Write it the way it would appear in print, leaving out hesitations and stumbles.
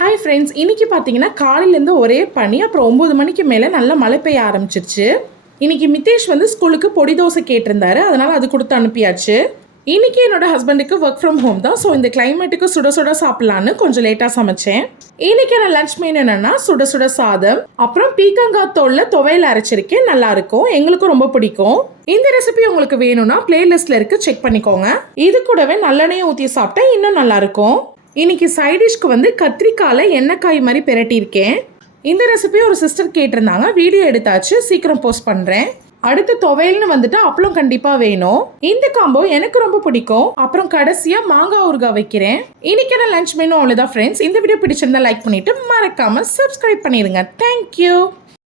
Hi friends, இன்றைக்கி பார்த்தீங்கன்னா காலையிலேருந்து ஒரே பனி, அப்புறம் 9 மணிக்கு மேலே நல்லா மழை பெய்ய ஆரம்பிச்சிருச்சு. இன்றைக்கி மித்தேஷ் வந்து ஸ்கூலுக்கு பொடி தோசை கேட்டிருந்தாரு, அதனால் அது கொடுத்து அனுப்பியாச்சு. இன்றைக்கி என்னோட ஹஸ்பண்டுக்கு ஒர்க் ஃப்ரம் ஹோம் தான். ஸோ இந்த கிளைமேட்டுக்கு சுட சுட சாப்பிட்லான்னு கொஞ்சம் லேட்டாக சமைச்சேன். இன்றைக்கான லஞ்ச் மெனு என்னென்னா சுட சுட சாதம், அப்புறம் பீக்கங்காய் தோலில் துவையல் அரைச்சிருக்கேன். நல்லாயிருக்கும், எங்களுக்கும் ரொம்ப பிடிக்கும். இந்த ரெசிபி உங்களுக்கு வேணும்னா பிளேலிஸ்ட்டில் இருக்குது, செக் பண்ணிக்கோங்க. இது கூடவே நல்லெண்ணெயை ஊற்றி சாப்பிட்டா இன்னும் நல்லாயிருக்கும். இன்னைக்கு சைடிஷ்க்கு வந்து கத்திரிக்காயில் எண்ணெய்க்காய் மாதிரி பிரட்டியிருக்கேன். இந்த ரெசிபி ஒரு சிஸ்டர் கேட்டிருந்தாங்க, வீடியோ எடுத்தாச்சு, சீக்கிரம் போஸ்ட் பண்ணுறேன். அடுத்து துவையல்னு வந்துட்டு அப்பளம் கண்டிப்பாக வேணும். இந்த காம்போ எனக்கு ரொம்ப பிடிக்கும். அப்புறம் கடைசியாக மாங்காய் ஊறுகாய் வைக்கிறேன். இன்னைக்கான லஞ்ச் மெனு அவ்வளோதான் ஃப்ரெண்ட்ஸ். இந்த வீடியோ பிடிச்சிருந்தா லைக் பண்ணிவிட்டு மறக்காமல் சப்ஸ்கிரைப் பண்ணிடுங்க. தேங்க்யூ.